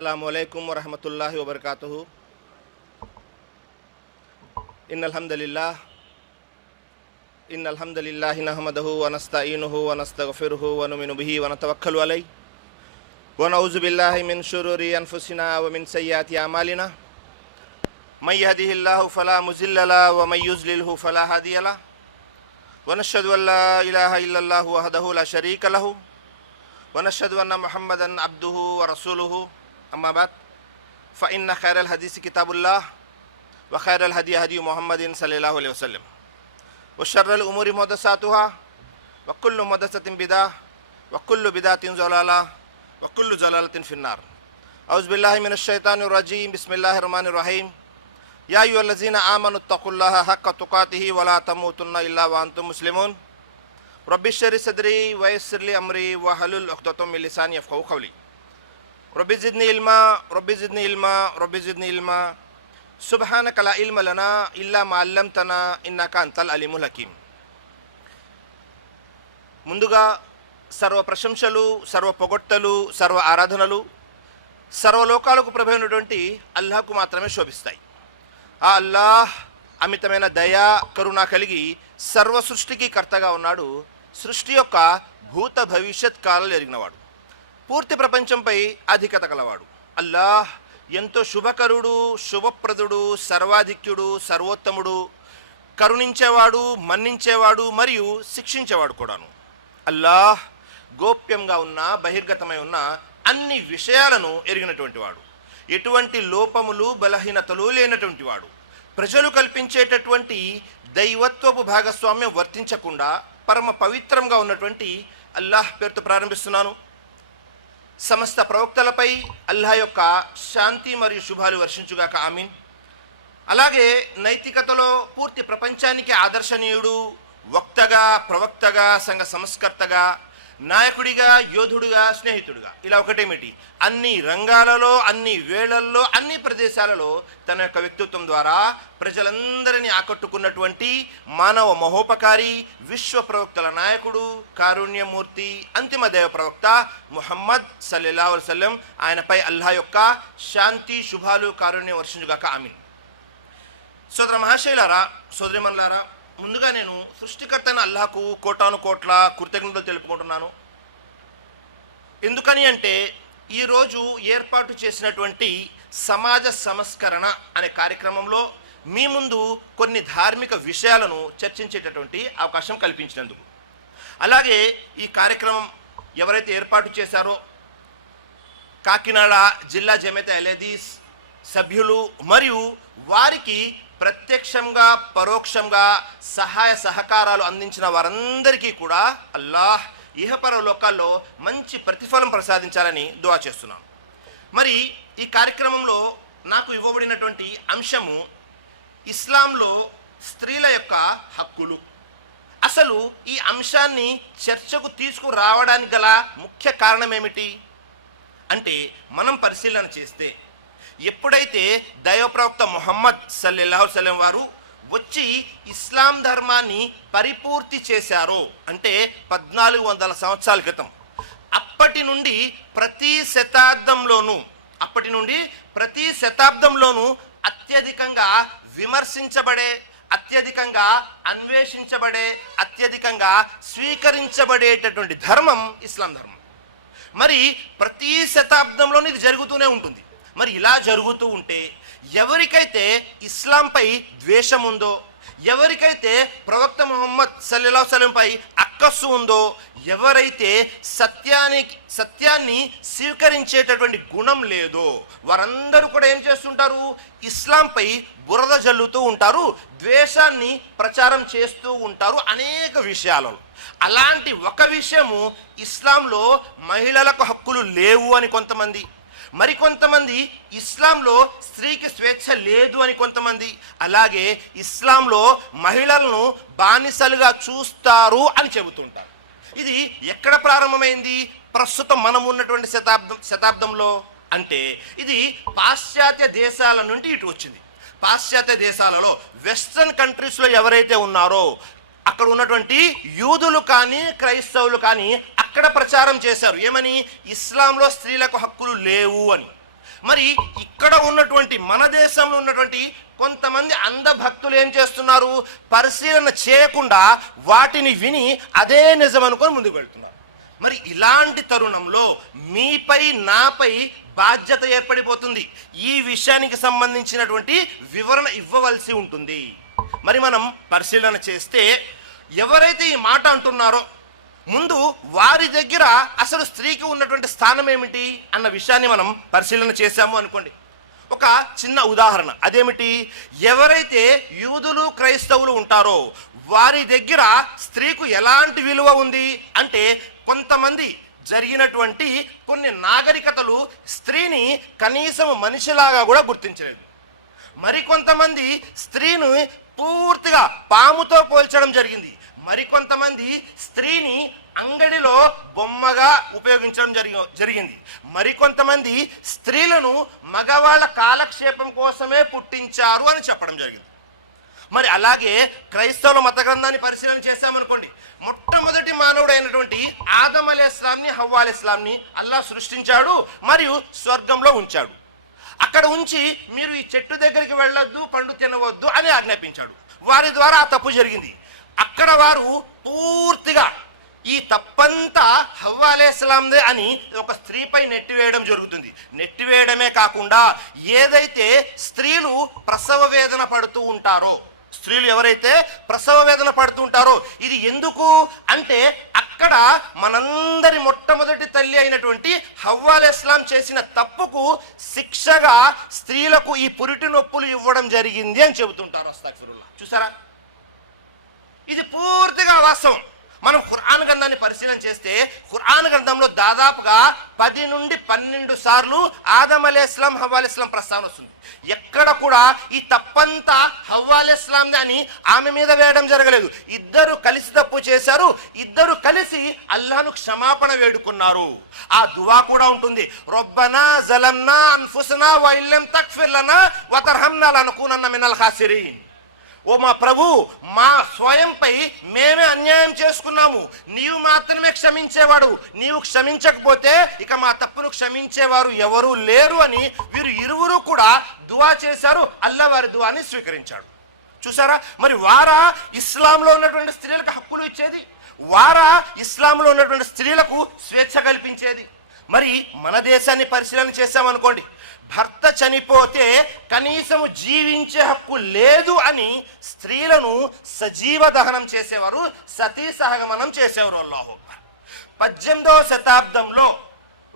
अस्सलामुअलैकुम वरहमतुल्लाहि वबरकातुहू। इन्नल हम्दुलिल्लाहि नहमदुहु व नस्तईनुहु व नस्तगफिरुहु व नुमिनु बिही व नतवक्कलु अलैहि व नऊज़ु बिल्लाहि मिन शुरूरि अनफुसिना व मिन सय्यिआति अमालिना मय यहदिहिल्लाहु फला मुज़िल्ल लहु व मय युज़्लिल्हु फला हादिय लहु व नशहदु अल्ला इलाहा इल्लल्लाहु वहदहु ला शरीक लहु व नशहदु अन्न मुहम्मदन अब्दुहु व रसूलुहु। अम्मा बाद फ़इन्न खैरल हदीस किताबुल्लाह व खैरल हदी हदी मुहम्मदिन सल्लल्लाहु अलैहि वसल्लम व शर्रल उमूरि मुहदसातुहा व कुल्लु मुहदसतिन बिदअह व कुल्लु बिदअतिन ज़लाला व कुल्लु ज़लालतिन फिन्नार। औज़ु बिल्लाहि मिनश शैतानिर रजीम। बिस्मिल्लाहिर रहमानिर रहीम। या अय्युहल्लज़ीना आमनुत्तक़ुल्लाह हक़्क़ तुक़ातिही व ला तमूतुन्ना इल्ला व अंतुम मुस्लिमून। रब्बि इश्रह ली सदरी व यस्सिर ली अमरी वहलुल उक़दतम मिन लिसानी यफ़क़हू क़ौली। रब्बि ज़िदनी इल्मा रब्बि ज़िदनी इल्मा रब्बि ज़िदनी इल्मा सुब्हानक ला इल्म लना इल्ला मा अल्लमतना इन्नका अंतल अलीमुल हकीम। ముందుగా సర్వ ప్రశంసలు, సర్వ పొగడ్తలు, సర్వ ఆరాధనలు సర్వలోకాలకు ప్రభు అయినటువంటి అల్లాహ్కు మాత్రమే శోభిస్తాయి. ఆ అల్లాహ్ అమితమైన దయా కరుణ కలిగి సర్వ సృష్టికి కర్తగా ఉన్నాడు. సృష్టి యొక్క భూత భవిష్యత్ కాలాలు ఎరిగినవాడు, పూర్తి ప్రపంచంపై అధికత కలవాడు. అల్లాహ్ ఎంతో శుభకరుడు, శుభప్రదుడు, సర్వాధిక్యుడు, సర్వోత్తముడు, కరుణించేవాడు, మన్నించేవాడు మరియు శిక్షించేవాడు కూడాను. అల్లాహ్ గోప్యంగా ఉన్న, బహిర్గతమై ఉన్న అన్ని విషయాలను ఎరిగినటువంటి వాడు, ఎటువంటి లోపములు బలహీనతలు లేనటువంటి వాడు. ప్రజలు కల్పించేటటువంటి దైవత్వపు భాగస్వామ్యం వర్తించకుండా పరమ పవిత్రంగా ఉన్నటువంటి అల్లాహ్ పేరుతో ప్రారంభిస్తున్నాను. సమస్త ప్రవక్తలపై అల్లాహ్ యొక్క శాంతి మరియు శుభాలు వర్షించుగాక, ఆమీన్. అలాగే నైతికతలో పూర్తి ప్రపంచానికి ఆదర్శనీయుడు, వక్తగా, ప్రవక్తగా, సంఘ సంస్కర్తగా, నాయకుడిగా, యోధుడిగా, స్నేహితుడిగా, ఇలా ఒకటేమిటి అన్ని రంగాలలో, అన్ని వేళల్లో, అన్ని ప్రదేశాలలో తన యొక్క వ్యక్తిత్వం ద్వారా ప్రజలందరినీ ఆకట్టుకున్నటువంటి మానవ మహోపకారి, విశ్వ ప్రవక్తల నాయకుడు, కారుణ్యమూర్తి, అంతిమ దైవ ప్రవక్త ముహమ్మద్ సల్లల్లాహు అలైహి వసల్లం. ఆయనపై అల్లాహ్ యొక్క శాంతి, శుభాలు, కారుణ్యం వర్షించుగాక, ఆమీన్. సోదర మహాశయులారా, సోదరిమణులారా, ముందుగా నేను సృష్టికర్త అయిన అల్లాహకు కోటాను కోట్ల కృతజ్ఞతలు తెలుపుకుంటున్నాను. ఎందుకని అంటే ఈరోజు ఏర్పాటు చేసినటువంటి సమాజ సంస్కరణ అనే కార్యక్రమంలో మీ ముందు కొన్ని ధార్మిక విషయాలను చర్చించేటటువంటి అవకాశం కల్పించినందుకు. అలాగే ఈ కార్యక్రమం ఎవరైతే ఏర్పాటు చేశారో కాకినాడ జిల్లా జమియత్ అహ్లదీస్ సభ్యులు మరియు వారికి ప్రత్యక్షంగా పరోక్షంగా సహాయ సహకారాలు అందించిన వారందరికీ కూడా అల్లాహ్ ఇహపర లోకాల్లో మంచి ప్రతిఫలం ప్రసాదించాలని దుఆ చేస్తున్నాను. మరి ఈ కార్యక్రమంలో నాకు ఇవ్వబడినటువంటి అంశము ఇస్లాంలో స్త్రీల యొక్క హక్కులు. అసలు ఈ అంశాన్ని చర్చకు తీసుకురావడానికి గల ముఖ్య కారణం ఏమిటి అంటే, మనం పరిశీలన చేస్తే ఎప్పుడైతే దైవప్రవక్త ముహమ్మద్ సల్లల్లాహు అలైహి వసల్లం వారు వచ్చి ఇస్లాం ధర్మాన్ని పరిపూర్తి చేశారో అంటే 1400 సంవత్సరాల క్రితం, అప్పటి నుండి ప్రతి శతాబ్దంలోనూ అత్యధికంగా విమర్శించబడే, అత్యధికంగా అన్వేషించబడే, అత్యధికంగా స్వీకరించబడేటటువంటి ధర్మం ఇస్లాం ధర్మం. మరి ప్రతి శతాబ్దంలోనూ ఇది జరుగుతూనే ఉంటుంది. మరి ఇలా జరుగుతూ ఉంటే ఎవరికైతే ఇస్లాంపై ద్వేషం ఉందో, ఎవరికైతే ప్రవక్త ముహమ్మద్ సల్లల్లాహు అలైహి వసల్లంపై అక్కస్సు ఉందో, ఎవరైతే సత్యాన్ని స్వీకరించేటటువంటి గుణం లేదో వారందరూ కూడా ఏం చేస్తుంటారు, ఇస్లాంపై బురద జల్లుతూ ఉంటారు, ద్వేషాన్ని ప్రచారం చేస్తూ ఉంటారు అనేక విషయాలలో. అలాంటి ఒక విషయము ఇస్లాంలో మహిళలకు హక్కులు లేవు అని కొంతమంది, మరికొంతమంది ఇస్లాంలో స్త్రీకి స్వేచ్ఛ లేదు అని కొంతమంది, అలాగే ఇస్లాంలో మహిళలను బానిసలుగా చూస్తారు అని చెబుతుంటారు. ఇది ఎక్కడ ప్రారంభమైంది? ప్రస్తుతం మనం ఉన్నటువంటి శతాబ్దంలో. అంటే ఇది పాశ్చాత్య దేశాల నుండి ఇటు వచ్చింది. పాశ్చాత్య దేశాలలో, వెస్ట్రన్ కంట్రీస్లో ఎవరైతే ఉన్నారో అక్కడ ఉన్నటువంటి యూదులు కానీ క్రైస్తవులు కానీ అక్కడ ప్రచారం చేశారు. ఏమని? ఇస్లాంలో స్త్రీలకు హక్కులు లేవు అని. మరి ఇక్కడ ఉన్నటువంటి మన దేశంలో ఉన్నటువంటి కొంతమంది అంధభక్తులు ఏం చేస్తున్నారు? పరిశీలన చేయకుండా వాటిని విని అదే నిజం అనుకొని ముందుకు వెళ్తున్నారు. మరి ఇలాంటి తరుణంలో మీపై నాపై బాధ్యత ఏర్పడిపోతుంది. ఈ విషయానికి సంబంధించినటువంటి వివరణ ఇవ్వవలసి ఉంటుంది. మరి మనం పరిశీలన చేస్తే ఎవరైతే ఈ మాట అంటున్నారో ముందు వారి దగ్గర అసలు స్త్రీకి ఉన్నటువంటి స్థానం ఏమిటి అన్న విషయాన్ని మనం పరిశీలన చేశాము అనుకోండి. ఒక చిన్న ఉదాహరణ, అదేమిటి? ఎవరైతే యూదులు క్రైస్తవులు ఉంటారో వారి దగ్గర స్త్రీకు ఎలాంటి విలువ ఉంది అంటే, కొంతమంది జరిగినటువంటి కొన్ని నాగరికతలు స్త్రీని కనీసం మనిషిలాగా కూడా గుర్తించలేదు. మరికొంతమంది స్త్రీని పూర్తిగా పాముతో పోల్చడం జరిగింది. మరికొంతమంది స్త్రీని అంగడిలో బొమ్మగా ఉపయోగించడం జరిగింది. మరికొంతమంది స్త్రీలను మగవాళ్ళ కాలక్షేపం కోసమే పుట్టించారు అని చెప్పడం జరిగింది. మరి అలాగే క్రైస్తవుల మత గ్రంథాన్ని పరిశీలన చేశామనుకోండి, మొట్టమొదటి మానవుడు అయినటువంటి ఆదం అలైహిస్సలాంని, హవ్వ అలైహిస్సలాంని అల్లాహ్ సృష్టించాడు మరియు స్వర్గంలో ఉంచాడు. అక్కడ ఉంచి మీరు ఈ చెట్టు దగ్గరికి వెళ్ళొద్దు, పండు తినవద్దు అని ఆజ్ఞాపించాడు. వారి ద్వారా ఆ తప్పు జరిగింది. అక్కడ వారు పూర్తిగా ఈ తప్పంతా హవ్వ అలైహిస్సలాందే అని ఒక స్త్రీపై నెట్టివేయడం జరుగుతుంది. నెట్టివేయడమే కాకుండా ఏదైతే స్త్రీలు ప్రసవ వేదన పడుతూ ఉంటారో, స్త్రీలు ఎవరైతే ప్రసవ వేదన పడుతూ ఉంటారో, ఇది ఎందుకు అంటే అక్కడ మనందరి మొట్టమొదటి తల్లి అయినటువంటి హవ్వ అలైహిస్సలాం చేసిన తప్పుకు శిక్షగా స్త్రీలకు ఈ పురిటి నొప్పులు ఇవ్వడం జరిగింది అని చెబుతుంటారు. అస్తగ్ఫిరుల్లాహ్. చూసారా, ఇది పూర్తిగా వాస్తవం. మనం ఖురాన్ గ్రంథాన్ని పరిశీలన చేస్తే ఖురాన్ గ్రంథంలో దాదాపుగా 10 నుండి 12 సార్లు ఆదం అలైహిస్సలాం, హవ్వ అలైహిస్సలాం ప్రస్తావన వస్తుంది. ఎక్కడ కూడా ఈ తప్పంతా హవ్వ అలైహిస్సలాంది అని ఆమె మీద వేయడం జరగలేదు. ఇద్దరు కలిసి తప్పు చేశారు, ఇద్దరు కలిసి అల్లాహ్ను క్షమాపణ వేడుకున్నారు. ఆ దువా కూడా ఉంటుంది, రబ్బనా జలమ్నా అన్ఫుసనా వ ఇల్లం తగ్ఫిర్ లనా వ తర్హమ్నా లనకూనన్న మినల్ ఖాసిరీన్. ఓ మా ప్రభు, మా స్వయంపై మేమే అన్యాయం చేసుకున్నాము, నీవు మాత్రమే క్షమించేవాడు, నీవు క్షమించకపోతే ఇక మా తప్పును క్షమించేవారు ఎవరూ లేరు అని వీరు ఇరువురు కూడా దువా చేశారు. అల్లాహ్ వారి దువాని స్వీకరించాడు. చూసారా, మరి వారా ఇస్లాంలో ఉన్నటువంటి స్త్రీలకు హక్కులు ఇచ్చేది? వారా ఇస్లాంలో ఉన్నటువంటి స్త్రీలకు స్వేచ్ఛ కల్పించేది? మరి మన దేశాన్ని పరిశీలన చేశామనుకోండి, భర్త చనిపోతే కనీసము జీవించే హక్కు లేదు అని స్త్రీలను సజీవ దహనం చేసేవారు, సతీ సహగమనం చేసేవారు. అల్లాహు అక్బర్. 18వ శతాబ్దంలో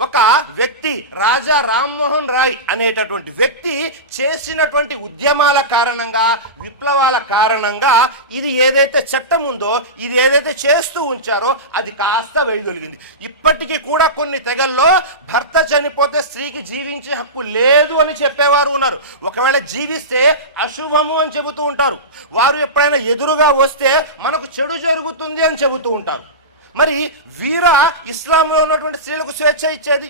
ఒక వ్యక్తి, రాజా రామ్మోహన్ రాయ్ అనేటటువంటి వ్యక్తి చేసినటువంటి ఉద్యమాల కారణంగా, విప్లవాల కారణంగా ఇది ఏదైతే చట్టం ఉందో, ఇది ఏదైతే చేస్తూ ఉంచారో అది కాస్త వెలుగొలిగింది. ఇప్పటికీ కూడా కొన్ని తెగల్లో భర్త చనిపోతే స్త్రీకి జీవించే హక్కు లేదు అని చెప్పేవారు ఉన్నారు. ఒకవేళ జీవిస్తే అశుభము అని చెబుతూ ఉంటారు. వారు ఎప్పుడైనా ఎదురుగా వస్తే మనకు చెడు జరుగుతుంది అని చెబుతూ ఉంటారు. మరి వీరా ఇస్లాంలో ఉన్నటువంటి స్త్రీలకు స్వేచ్ఛ ఇచ్చేది?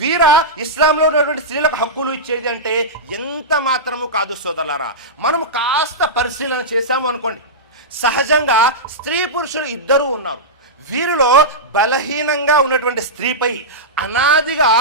వీరా ఇస్లాంలో ఉన్నటువంటి స్త్రీలకు హక్కులు ఇచ్చేది అంటే ఎంత మాత్రము కాదు సోదరులారా. మనం కాస్త పరిశీలన చేశాము అనుకోండి, సహజంగా స్త్రీ పురుషులు ఇద్దరూ ఉన్నారు. వీరిలో బలహీనంగా ఉన్నటువంటి స్త్రీపై అనాదిగా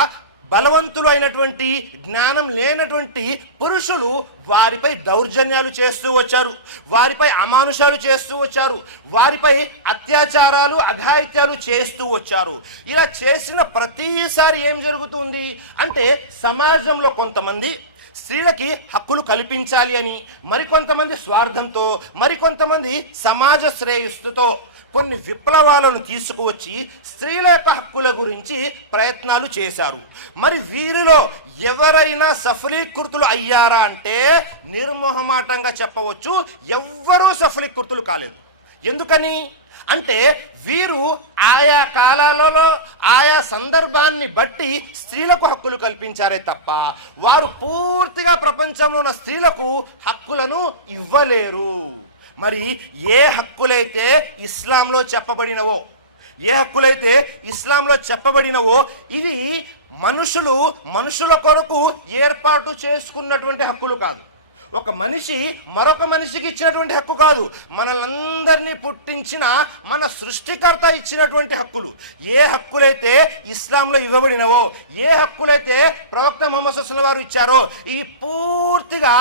బలవంతులు అయినటువంటి, జ్ఞానం లేనటువంటి పురుషులు వారిపై దౌర్జన్యాలు చేస్తూ వచ్చారు, వారిపై అమానుషాలు చేస్తూ వచ్చారు, వారిపై అత్యాచారాలు, అఘాయిత్యాలు చేస్తూ వచ్చారు. ఇలా చేసిన ప్రతిసారి ఏం జరుగుతుంది అంటే, సమాజంలో కొంతమంది స్త్రీలకి హక్కులు కల్పించాలి అని, మరికొంతమంది స్వార్థంతో, మరికొంతమంది సమాజ శ్రేయస్సుతో కొన్ని విప్లవాలను తీసుకువచ్చి స్త్రీల యొక్క హక్కుల గురించి ప్రయత్నాలు చేశారు. మరి వీరిలో ఎవరైనా సఫలీకృతులు అయ్యారా అంటే నిర్మోహమాటంగా చెప్పవచ్చు, ఎవ్వరూ సఫలీకృతులు కాలేదు. ఎందుకని అంటే వీరు ఆయా కాలాలలో ఆయా సందర్భాన్ని బట్టి స్త్రీలకు హక్కులు కల్పించారే తప్ప వారు పూర్తిగా ప్రపంచంలో ఉన్న స్త్రీలకు హక్కులను ఇవ్వలేరు. మరి ఏ హక్కులైతే ఇస్లాంలో చెప్పబడినవో, ఇవి మనుషుల కొరకు ఏర్పాటు చేసుకున్నటువంటి హక్కులు కాదు. ఒక మనిషి మరొక మనిషికి ఇచ్చినటువంటి హక్కు కాదు, మనలందరినీ పుట్టించిన మన సృష్టికర్త ఇచ్చినటువంటి హక్కులు. ఏ హక్కులైతే ఇస్లాంలో ఇవ్వబడినవో, ఏ హక్కులైతే ప్రవక్త ముహమ్మద్ సల్లల్లాహు అలైహి వసల్లం వారు ఇచ్చారో, ఈ పూర్తిగా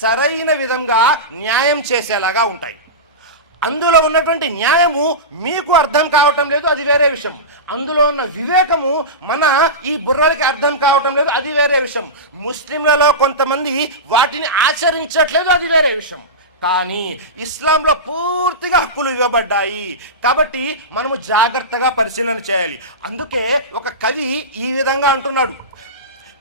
సరైన విధంగా న్యాయం చేసేలాగా ఉంటాయి. అందులో ఉన్నటువంటి న్యాయము మీకు అర్థం కావటం లేదు, అది వేరే విషయం. అందులో ఉన్న వివేకము మన ఈ బుర్రలకి అర్థం కావటం లేదు, అది వేరే విషయం. ముస్లింలలో కొంతమంది వాటిని ఆచరించట్లేదు, అది వేరే విషయం. కానీ ఇస్లాంలో పూర్తిగా హక్కులు ఇవ్వబడ్డాయి కాబట్టి మనము జాగ్రత్తగా పరిశీలన చేయాలి. అందుకే ఒక కవి ఈ విధంగా అంటున్నాడు: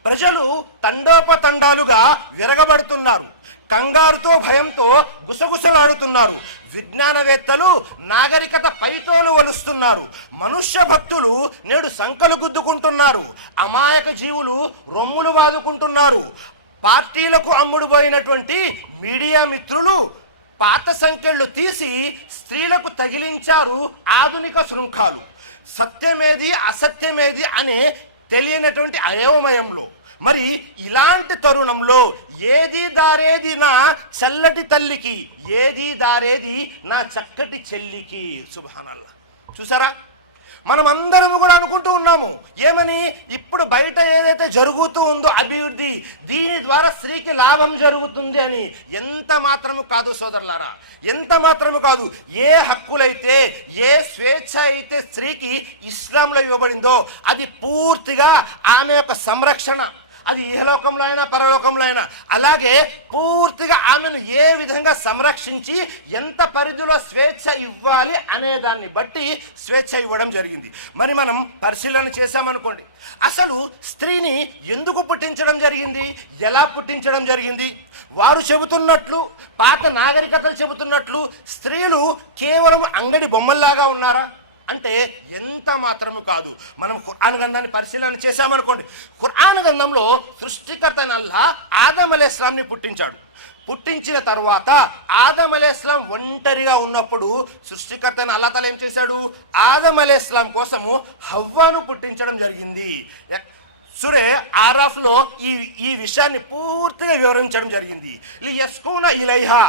ప్రజలు తండోపతండాలుగా విరగబడుతున్నారు, కంగారుతో భయంతో గుసగుసలాడుతున్నారు, విజ్ఞానవేత్తలు నాగరికత పైతోలు వలుస్తున్నారు, మనుష్య భక్తులు నేడు సంకలు గుద్దుకుంటున్నారు, అమాయక జీవులు రొమ్ములు వాదుకుంటున్నారు, పార్టీలకు అమ్ముడుపోయినటువంటి మీడియా మిత్రులు పాత సంఖ్యలు తీసి స్త్రీలకు తగిలించారు ఆధునిక శృంఖాలు, సత్యమేది అసత్యమేది అనే తెలియనటువంటి అయోమయంలో. మరి ఇలాంటి తరుణంలో ఏది దారేది నా చల్లటి తల్లికి, ఏది దారేది నా చక్కటి చెల్లికి. సుబ్హానల్లాహ్. చూసారా, మనం అందరము కూడా అనుకుంటూ ఉన్నాము ఏమని, ఇప్పుడు బయట ఏదైతే జరుగుతూ ఉందో అభివృద్ధి, దీని ద్వారా స్త్రీకి లాభం జరుగుతుంది అని. ఎంత మాత్రము కాదు సోదరులారా, ఎంత మాత్రము కాదు. ఏ హక్కులైతే, ఏ స్వేచ్ఛ అయితే స్త్రీకి ఇస్లాంలో ఇవ్వబడిందో అది పూర్తిగా ఆమె యొక్క సంరక్షణ, అది ఇహలోకంలో అయినా పరలోకంలో అయినా, అలాగే పూర్తిగా ఆమెను ఏ విధంగా సంరక్షించి ఎంత పరిధిలో స్వేచ్ఛ ఇవ్వాలి అనే దాన్ని బట్టి స్వేచ్ఛ ఇవ్వడం జరిగింది. మరి మనం పరిశీలన చేశామనుకోండి, అసలు స్త్రీని ఎందుకు పుట్టించడం జరిగింది, ఎలా పుట్టించడం జరిగింది? వారు చెబుతున్నట్లు, పాత నాగరికతలు చెబుతున్నట్లు స్త్రీలు కేవలం అంగడి బొమ్మల్లాగా ఉన్నారా అంటే ఎంత మాత్రము కాదు. మనం ఖురాన్ గ్రంథాన్ని పరిశీలన చేశామనుకోండి, ఖురాన్ గ్రంథంలో సృష్టికర్త అల్లాహ్ ఆదం అలైహిస్సలాంని పుట్టించాడు. పుట్టించిన తర్వాత ఆదం అలైహిస్సలాం ఒంటరిగా ఉన్నప్పుడు సృష్టికర్త అల్లాహ్ తాలా ఏం చేశాడు, ఆదం అలైహిస్సలాం కోసము హవ్వాను పుట్టించడం జరిగింది. సూరే ఆరాఫ్ లో ఈ విషయాన్ని పూర్తిగా వివరించడం జరిగింది. లియస్కూన ఇలైహా,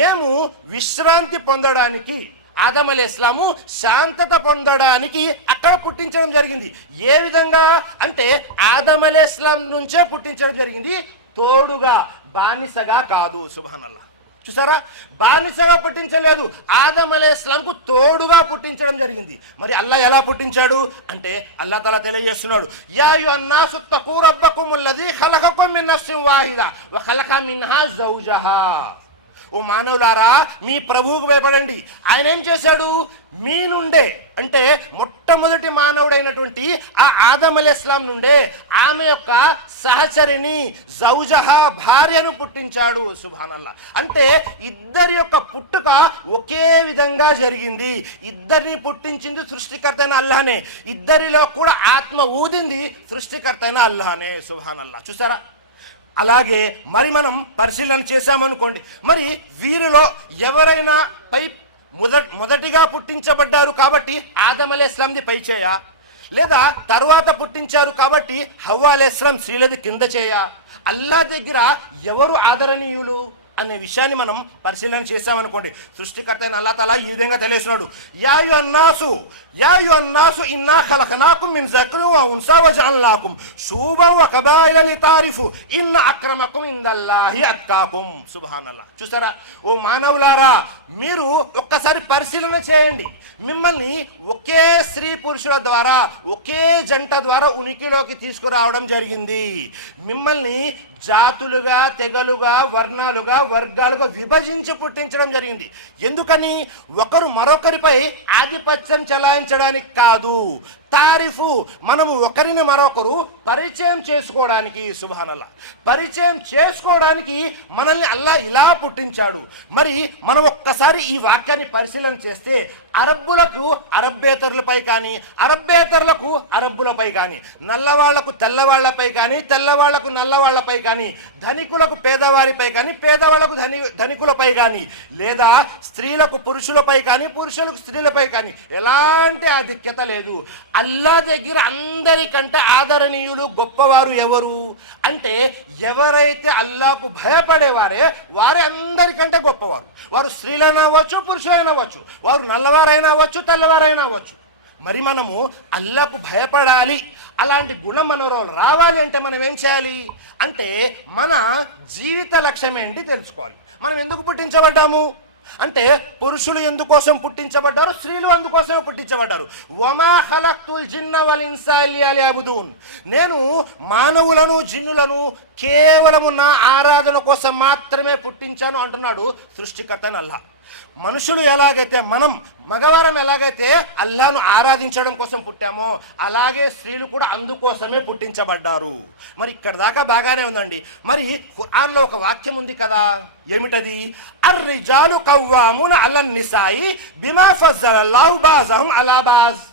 మేము విశ్రాంతి పొందడానికి, ఆదం అలైహిస్సలాము శాంతత పొందడానికి అక్కడ పుట్టించడం జరిగింది. ఏ విధంగా అంటే ఆదం అలైహిస్సలాం నుంచే పుట్టించడం జరిగింది, తోడుగా, బానిసగా కాదు. సుబ్హానల్లాహ్. చూసారా, బానిసగా పుట్టించలేదు, ఆదం అలైహిస్సలాంకు తోడుగా పుట్టించడం జరిగింది. మరి అల్లాహ్ ఎలా పుట్టించాడు అంటే అల్లాహ్ తాలా తెలియజేస్తున్నాడు, యా అయ్యుహన్నాసు తఖూ రబ్బకుముల్లదీ ఖలఖకుమ్ మిన్ నఫ్సిన్ వాహిదా వ ఖలఖ మిన్హా జౌజహా. ఓ మానవులారా, మీ ప్రభువుకు భయపడండి. ఆయన ఏం చేశాడు, మీ నుండే అంటే మొట్టమొదటి మానవుడైనటువంటి ఆ ఆదం అలైహిస్సలాం నుండే ఆమె యొక్క సహచరిని జౌజహా, భార్యను పుట్టించాడు. సుబ్హానల్లాహ్. అంటే ఇద్దరి యొక్క పుట్టుక ఒకే విధంగా జరిగింది. ఇద్దరిని పుట్టించింది సృష్టికర్త అయిన అల్లాహనే, ఇద్దరిలో కూడా ఆత్మ ఊదింది సృష్టికర్త అయిన అల్లాహనే. సుబ్హానల్లాహ్. చూసారా, అలాగే మరి మనం పరిశీలన చేశామనుకోండి, మరి వీరిలో ఎవరైనా మొదటిగా పుట్టించబడ్డారు కాబట్టి ఆదం అలైహిస్సలాంది పై చేయ, లేదా తర్వాత పుట్టించారు కాబట్టి హవ్వా అలైహిస్సలాం స్త్రీలది కింద చేయ, అల్లాహ్ దగ్గర ఎవరు ఆదరణీయులు అనే విషయాన్ని మనం పరిశీలన చేశామనుకోండి, సృష్టికర్త అయిన అల్లాహ్ తాలా ఈ విధంగా తెలియజేస్తున్నాడు, యా అయ్యుహన్నాసు ఇన్నా ఖలఖనాకుమ్ మిన్ జక్రిన్ వ ఉన్సా వ జఅల్నాకుమ్ శూబన్ వ కబాయిల లితారిఫు ఇన్న అక్రమకుమ్ ఇందల్లాహి అత్కాకుమ్. సుబ్హానల్లాహ్. చూసారా, ఓ మానవులారా, మీరు ఒక్కసారి పరిశీలన చేయండి. మిమ్మల్ని ఒకే స్త్రీ పురుషుల ద్వారా, ఒకే జంట ద్వారా ఉనికిలోకి తీసుకురావడం జరిగింది. మిమ్మల్ని జాతులుగా, తెగలుగా, వర్ణాలుగా, వర్గాలుగా విభజించి పుట్టించడం జరిగింది. ఎందుకని? ఒకరు మరొకరిపై ఆధిపత్యం చెలాయించడానికి కాదు, తారీఫు, మనము ఒకరిని మరొకరు పరిచయం చేసుకోవడానికి. సుబ్హానల్లాహ్. పరిచయం చేసుకోవడానికి మనల్ని అల్లాహ్ ఇలా పుట్టించాడు. మరి మనం ఒక్కసారి ఈ వాక్యాన్ని పరిశీలన చేస్తే అరబ్బులకు అరబ్బేతరులపై కానీ, అరబ్బేతరులకు అరబ్బులపై కానీ, నల్లవాళ్లకు తెల్లవాళ్లపై కానీ, తెల్లవాళ్లకు నల్లవాళ్లపై కానీ, ధనికులకు పేదవారిపై కానీ, పేదవాళ్లకు ధనికులపై కానీ, లేదా స్త్రీలకు పురుషులపై కానీ, పురుషులకు స్త్రీలపై కానీ ఎలాంటి ఆధిక్యత లేదు. అల్లా దగ్గర అందరికంటే ఆదరణీయులు గొప్పవారు ఎవరు అంటే ఎవరైతే అల్లాకు భయపడేవారే వారే అందరికంటే గొప్పవారు. వారు స్త్రీలైనా అవ్వచ్చు, పురుషులైనా అవ్వచ్చు, వారు నల్లవారైనా అవ్వచ్చు, తెల్లవారైనా అవ్వచ్చు. మరి మనము అల్లాకు భయపడాలి, అలాంటి గుణం మనలో రావాలి అంటే మనం ఏం చేయాలి అంటే మన జీవిత లక్ష్యం ఏంటి తెలుసుకోవాలి. మనం ఎందుకు పుట్టించబడ్డాము అంటే పురుషులు ఎందుకోసం పుట్టించబడ్డారు, స్త్రీలు అందుకోసమే పుట్టించబడ్డారు. వమా ఖలక్తుల్ జిన్న వల్ ఇన్సా ఇల్లా లియఅబుదూన్, నేను మానవులను జిన్నులను కేవలము నా ఆరాధన కోసం మాత్రమే పుట్టించాను అంటున్నాడు సృష్టికర్త అల్లాహ్. మనుషులు ఎలాగైతే మనం మగవారం ఎలాగైతే అల్లాహ్ను ఆరాధించడం కోసం పుట్టామో అలాగే స్త్రీలు కూడా అందుకోసమే పుట్టించబడ్డారు. మరి ఇక్కడ దాకా బాగానే ఉందండి. మరి ఖురాన్లో ఒక వాక్యం ఉంది కదా, ఏమిటది? అర్రిజాలు కవ్వామున అలన్ నిసాయి బిమా ఫజ్జలల్లాహు బాజహుం అలా బాజ్.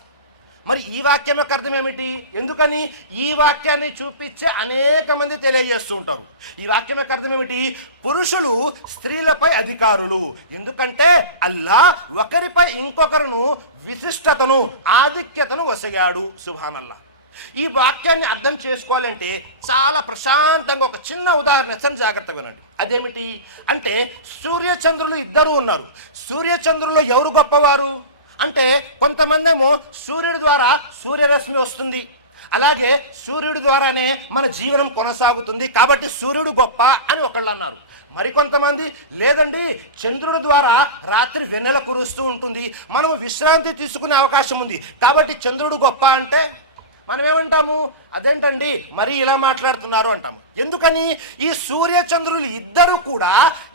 మరి ఈ వాక్యం యొక్క అర్థం ఏమిటి? ఎందుకని ఈ వాక్యాన్ని చూపించే అనేక మంది తెలియజేస్తూ ఉంటారు. ఈ వాక్యం యొక్క అర్థం ఏమిటి? పురుషులు స్త్రీలపై అధికారులు. ఎందుకంటే అల్లాహ్ ఒకరిపై ఇంకొకరును విశిష్టతను ఆధిక్యతను వసగాడు. సుబ్హానల్లాహ్. ఈ వాక్యాన్ని అర్థం చేసుకోవాలంటే చాలా ప్రశాంతంగా ఒక చిన్న ఉదాహరణ ఇస్తాను, జాగ్రత్తగా వినండి. అదేమిటి అంటే సూర్యచంద్రులు ఇద్దరు ఉన్నారు. సూర్యచంద్రుల్లో ఎవరు గొప్పవారు అంటే కొంతమంది ఏమో సూర్యుడి ద్వారా సూర్యరశ్మి వస్తుంది, అలాగే సూర్యుడి ద్వారానే మన జీవనం కొనసాగుతుంది కాబట్టి సూర్యుడు గొప్ప అని ఒకళ్ళు అన్నారు. మరికొంతమంది లేదండి, చంద్రుడి ద్వారా రాత్రి వెన్నెల కురుస్తూ ఉంటుంది, మనము విశ్రాంతి తీసుకునే అవకాశం ఉంది కాబట్టి చంద్రుడు గొప్ప అంటే మనం ఏమంటాము? అదేంటండి మరి ఇలా మాట్లాడుతున్నారు అంటాము. ఎందుకని? ఈ సూర్య చంద్రులు ఇద్దరు కూడా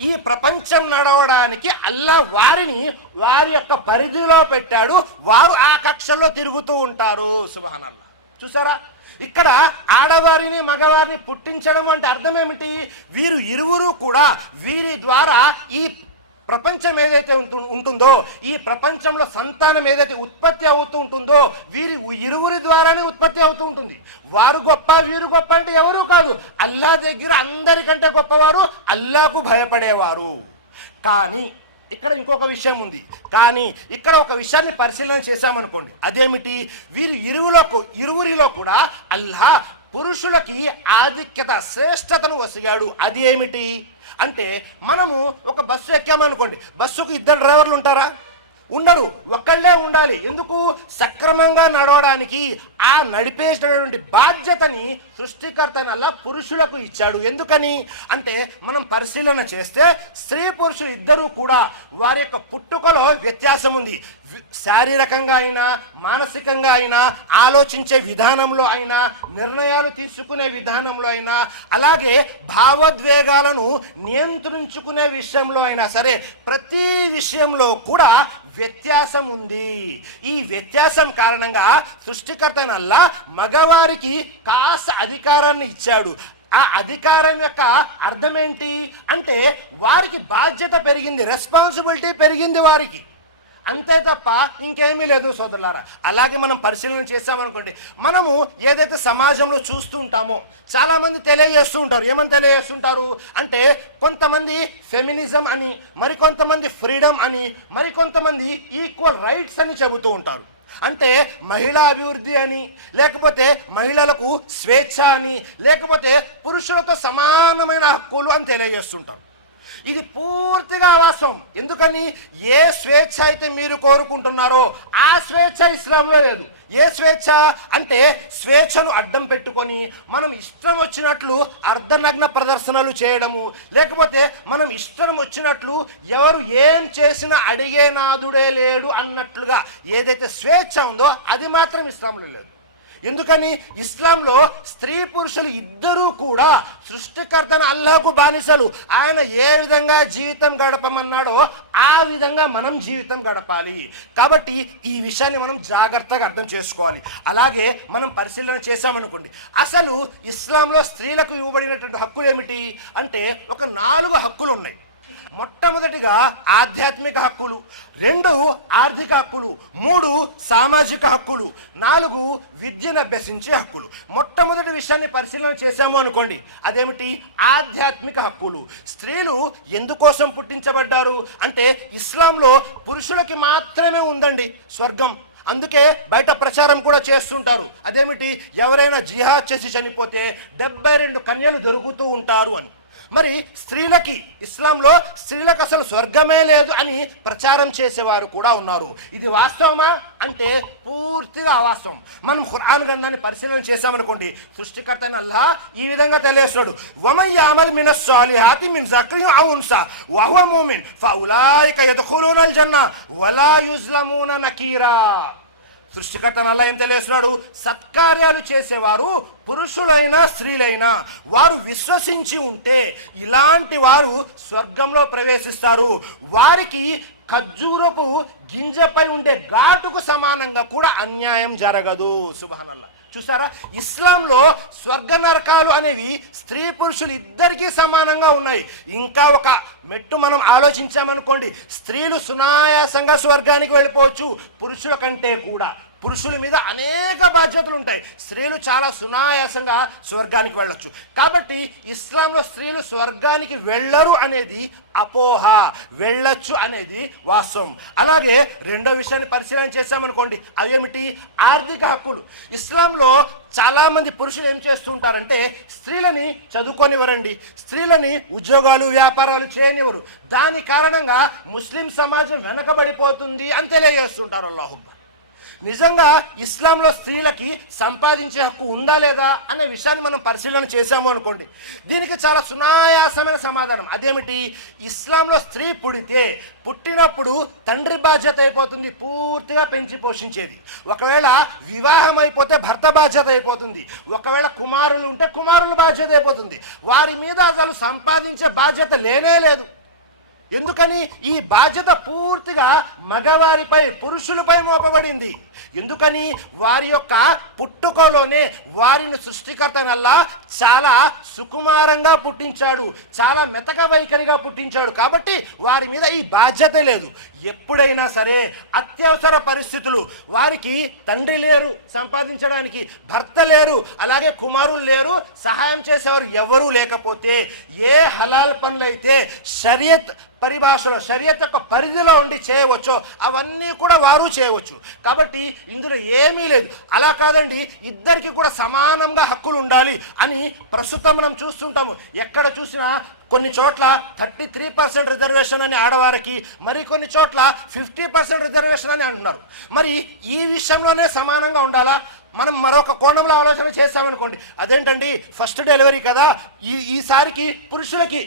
ఈ ప్రపంచం నడవడానికి అల్లాహ్ వారిని వారి యొక్క పరిధిలో పెట్టాడు. వారు ఆ కక్షలో తిరుగుతూ ఉంటారు. సుబ్హానల్లాహ్. చూసారా, ఇక్కడ ఆడవారిని మగవారిని పుట్టించడం అంటే అర్థం ఏమిటి? వీరు ఇరువురు కూడా వీరి ద్వారా ఈ ప్రపంచం ఏదైతే ఉంటుందో, ఈ ప్రపంచంలో సంతానం ఏదైతే ఉత్పత్తి అవుతూ ఉంటుందో వీరి ఇరువురి ద్వారానే ఉత్పత్తి అవుతూ ఉంటుంది. వారు గొప్ప వీరు గొప్ప అంటే ఎవరు కాదు, అల్లాహ్ దగ్గర అందరికంటే గొప్పవారు అల్లాహకు భయపడేవారు. కానీ ఇక్కడ ఇంకొక విషయం ఉంది. కానీ ఇక్కడ ఒక విషయాన్ని పరిశీలన చేశామనుకోండి, అదేమిటి? వీరు ఇరువురిలో కూడా అల్లాహ్ పురుషులకి ఆధిక్యత శ్రేష్టతను వసిగాడు. అది ఏమిటి అంటే మనము ఒక బస్సు ఎక్కామనుకోండి, బస్సుకు ఇద్దరు డ్రైవర్లు ఉంటారా? ఉండరు, ఒక్కళ్ళే ఉండాలి. ఎందుకు? సక్రమంగా నడవడానికి ఆ నడిపేటటువంటి బాధ్యతని సృష్టికర్తనల్లా పురుషులకు ఇచ్చాడు. ఎందుకని అంటే మనం పరిశీలన చేస్తే స్త్రీ పురుషులు ఇద్దరూ కూడా వారి యొక్క పుట్టుకలో వ్యత్యాసం ఉంది. శారీరకంగా అయినా మానసికంగా అయినా ఆలోచించే విధానంలో అయినా నిర్ణయాలు తీసుకునే విధానంలో అయినా అలాగే భావోద్వేగాలను నియంత్రించుకునే విషయంలో అయినా సరే ప్రతి విషయంలో కూడా వ్యత్యాసం ఉంది. ఈ వ్యత్యాసం కారణంగా సృష్టికర్తనల్లా మగవారికి కాస్త అధికారాన్ని ఇచ్చాడు. ఆ అధికారం యొక్క అర్థం ఏంటి అంటే వారికి బాధ్యత పెరిగింది, రెస్పాన్సిబిలిటీ పెరిగింది వారికి, అంతే తప్ప ఇంకేమీ లేదు సోదరులారా. అలాగే మనం పరిశీలన చేస్తామనుకోండి, మనము ఏదైతే సమాజంలో చూస్తూ ఉంటామో చాలా మంది తెలియజేస్తూ ఉంటారు. ఏమని తెలియజేస్తుంటారు అంటే కొంతమంది ఫెమినిజం అని, మరికొంతమంది ఫ్రీడమ్ అని, మరికొంతమంది ఈక్వల్ రైట్స్ అని చెబుతూ ఉంటారు. అంటే మహిళా అభివృద్ధి అని, లేకపోతే మహిళలకు స్వేచ్ఛ అని, లేకపోతే పురుషులతో సమానమైన హక్కులు అని తెలియజేస్తుంటారు. ఇది పూర్తిగా అవాస్తవం. ఎందుకని? ఏ స్వేచ్ఛ అయితే మీరు కోరుకుంటున్నారో ఆ స్వేచ్ఛ ఇస్లాంలో లేదు. ఏ స్వేచ్ఛ అంటే స్వేచ్ఛను అడ్డం పెట్టుకొని మనం ఇష్టం వచ్చినట్లు అర్ధనగ్న ప్రదర్శనలు చేయడము, లేకపోతే మనం ఇష్టం వచ్చినట్లు ఎవరు ఏం చేసినా అడిగే నాదుడే లేడు అన్నట్లుగా ఏదైతే స్వేచ్ఛ ఉందో అది మాత్రం ఇస్లాంలో లేదు. ఎందుకని? ఇస్లాంలో స్త్రీ పురుషులు ఇద్దరూ కూడా సృష్టికర్తన అల్లాహకు బానిసలు. ఆయన ఏ విధంగా జీవితం గడపమన్నాడో ఆ విధంగా మనం జీవితం గడపాలి. కాబట్టి ఈ విషయాన్ని మనం జాగ్రత్తగా అర్థం చేసుకోవాలి. అలాగే మనం పరిశీలన చేశామనుకోండి, అసలు ఇస్లాంలో స్త్రీలకు ఇవ్వబడినటువంటి హక్కులు ఏమిటి అంటే ఒక 4 హక్కులు ఉన్నాయి. మొట్టమొదటిగా ఆధ్యాత్మిక హక్కులు, 2 ఆర్థిక హక్కులు, 3 సామాజిక హక్కులు, 4 విద్యను అభ్యసించే హక్కులు. మొట్టమొదటి విషయాన్ని పరిశీలన చేశాము అనుకోండి, అదేమిటి? ఆధ్యాత్మిక హక్కులు. స్త్రీలు ఎందుకోసం పుట్టించబడ్డారు అంటే ఇస్లాంలో పురుషులకి మాత్రమే ఉందండి స్వర్గం, అందుకే బయట ప్రచారం కూడా చేస్తుంటారు. అదేమిటి, ఎవరైనా జిహాద్ చేసి చనిపోతే 72 కన్యలు దొరుకుతూ ఉంటారు అని. మరి స్త్రీలకి, ఇస్లాంలో స్త్రీలకు అసలు స్వర్గమే లేదు అని ప్రచారం చేసేవారు కూడా ఉన్నారు. ఇది వాస్తవమా అంటే పూర్తిగా అవాస్తవం. మనం ఖురాన్ గ్రంథాన్ని పరిశీలన చేశామనుకోండి, సృష్టికర్త అయిన అల్లాహ్ ఈ విధంగా తెలియజేస్తున్నాడు, వమన్ యఅమల్ మినస్ సాలిహాతి మిన్ జక్రిన్ ఔ ఉన్సా వహువ ముమిన్ ఫౌలాయిక యద్ఖులూనల్ జన్న వలా యుజ్లమూన నకీరా. సృష్టికర్త అల్లాహ్ ఏం తెలియజేస్తున్నాడు, సత్కార్యాలు చేసేవారు పురుషులైనా స్త్రీలైనా వారు విశ్వసించి ఉంటే ఇలాంటి వారు స్వర్గంలో ప్రవేశిస్తారు. వారికి ఖర్జూరపు గింజపై ఉండే ఘాటుకు సమానంగా కూడా అన్యాయం జరగదు. సుబ్హానల్లాహ్. చూసారా, ఇస్లాంలో స్వర్గ నరకాలు అనేవి స్త్రీ పురుషులు ఇద్దరికీ సమానంగా ఉన్నాయి. ఇంకా ఒక మెట్టు మనం ఆలోచించామనుకోండి, స్త్రీలు సునాయాసంగా స్వర్గానికి వెళ్ళిపోవచ్చు పురుషుల కంటే కూడా. పురుషుల మీద అనేక బాధ్యతలు ఉంటాయి, స్త్రీలు చాలా సునాయాసంగా స్వర్గానికి వెళ్ళొచ్చు. కాబట్టి ఇస్లాంలో స్త్రీలు స్వర్గానికి వెళ్ళరు అనేది అపోహ, వెళ్ళొచ్చు అనేది వాస్తవం. అలాగే రెండో విషయాన్ని పరిశీలన చేశామనుకోండి, అవేమిటి, ఆర్థిక హక్కులు. ఇస్లాంలో చాలా మంది పురుషులు ఏం చేస్తుంటారంటే స్త్రీలని చదువుకోనివ్వరండి, స్త్రీలని ఉద్యోగాలు వ్యాపారాలు చేయనివ్వరు. దాని కారణంగా ముస్లిం సమాజం వెనకబడిపోతుంది అని తెలియజేస్తుంటారు. అల్లాహు నిజంగా ఇస్లాంలో స్త్రీలకి సంపాదించే హక్కు ఉందా లేదా అనే విషయాన్ని మనం పరిశీలన చేశాము అనుకోండి, దీనికి చాలా సునాయాసమైన సమాధానం. అదేమిటి, ఇస్లాంలో స్త్రీ పుట్టినప్పుడు తండ్రి బాధ్యత అయిపోతుంది, పూర్తిగా పెంచి పోషించేది. ఒకవేళ వివాహం అయిపోతే భర్త బాధ్యత అయిపోతుంది. ఒకవేళ కుమారులు ఉంటే కుమారుల బాధ్యత అయిపోతుంది. వారి మీద అసలు సంపాదించే బాధ్యత లేనే లేదు. ఎందుకని, ఈ బాధ్యత పూర్తిగా మగవారిపై, పురుషులపై మోపబడింది. ఎందుకని, వారి యొక్క పుట్టుకలోనే వారిని సృష్టికర్త అల్లాహ్ చాలా సుకుమారంగా పుట్టించాడు, చాలా మెతక వైఖరిగా పుట్టించాడు. కాబట్టి వారి మీద ఈ బాధ్యత లేదు. ఎప్పుడైనా సరే అత్యవసర పరిస్థితులు, వారికి తండ్రి లేరు సంపాదించడానికి, భర్త లేరు, అలాగే కుమారులు లేరు, సహాయం చేసేవారు ఎవరూ లేకపోతే ఏ హలాల్ పనులైతే షరియత్ పరిభాషలో, షరియత్ యొక్క పరిధిలో ఉండి చేయవచ్చో అవన్నీ కూడా వారు చేయవచ్చు. కాబట్టి ఇందులో ఏమీ లేదు. అలా కాదండి, ఇద్దరికి కూడా సమానంగా హక్కులు ఉండాలి అని ప్రస్తుతం మనం చూస్తుంటాము. ఎక్కడ చూసినా కొన్ని చోట్ల 33% రిజర్వేషన్ అని ఆడవారికి, మరి కొన్ని చోట్ల 50% రిజర్వేషన్ అని అంటున్నారు. మరి ఈ విషయంలోనే సమానంగా ఉండాలా? మనం మరొక కోణంలో ఆలోచన చేస్తామనుకోండి, అదేంటండి ఫస్ట్ డెలివరీ కదా, ఈసారికి పురుషులకి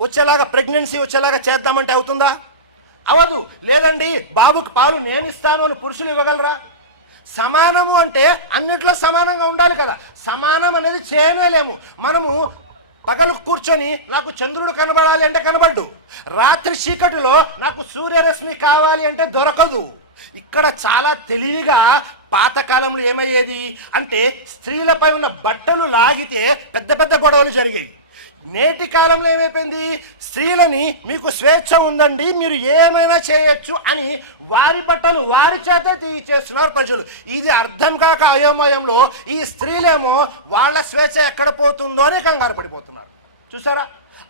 వచ్చేలాగా, ప్రెగ్నెన్సీ వచ్చేలాగా చేద్దామంటే అవుతుందా? అవదు. లేదండి బాబుకి పాలు నేను ఇస్తాను అని పురుషులు ఇవ్వగలరా? సమానము అంటే అన్నిట్లో సమానంగా ఉండాలి కదా. సమానం అనేది చేయలేము. మనము పగలు కూర్చొని నాకు చంద్రుడు కనబడాలి అంటే కనబడ్డు, రాత్రి చీకటిలో నాకు సూర్యరశ్మి కావాలి అంటే దొరకదు. ఇక్కడ చాలా తెలివిగా పాతకాలంలో ఏమయ్యేది అంటే స్త్రీలపై ఉన్న బట్టలు లాగితే పెద్ద పెద్ద గొడవలు జరిగాయి. నేటి కాలంలో ఏమైపోయింది, స్త్రీలని మీకు స్వేచ్ఛ ఉందండి, మీరు ఏమైనా చేయొచ్చు అని వారి బట్టలు వారి చేత చేస్తున్నారు ప్రజలు. ఇది అర్థం కాక అయోమయంలో ఈ స్త్రీలేమో వాళ్ళ స్వేచ్ఛ ఎక్కడ పోతుందో అని కంగారు పడిపోతున్నారు. చూసారా?